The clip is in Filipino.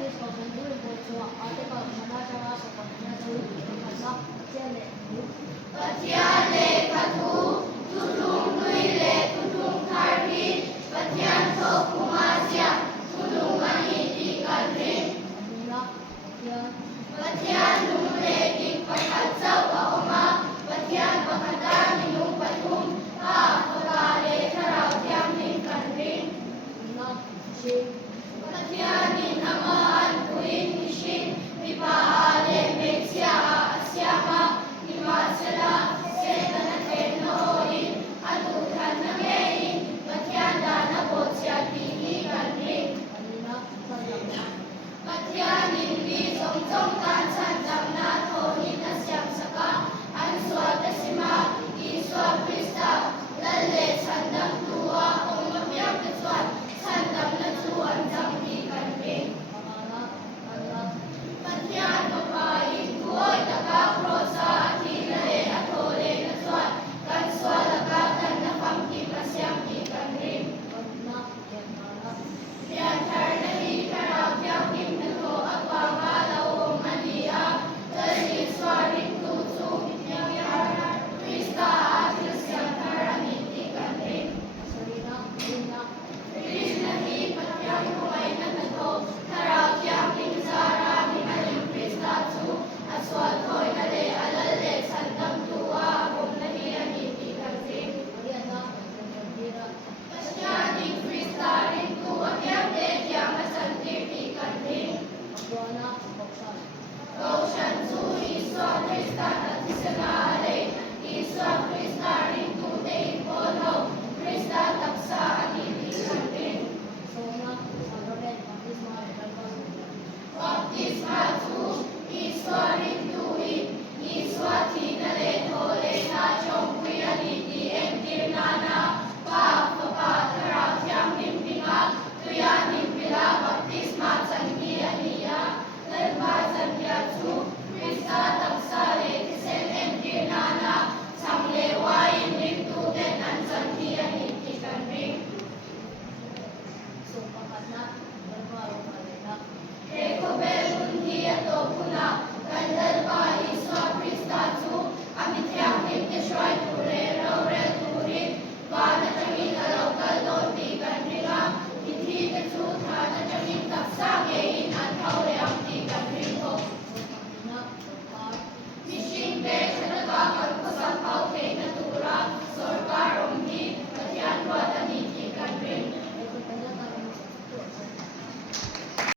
This was a new report to an article of Madhara Sopanyasu, Masa, Tiale, ปัจญาเลขทุทุทุงลุยเลทุทุงทารีปัจญาโตคุมาเสียทุลุงมณีดีกันริง Mila, Tia, ปัจญาลุงเลกิงปัจจัเจ้าออกมาปัจญาปะคดามินุปทุมป้าปกาเลทเราเทียมหิงกันริง Mila, Shi, ปัจญานินอมาอันกุอินนิชินวิปา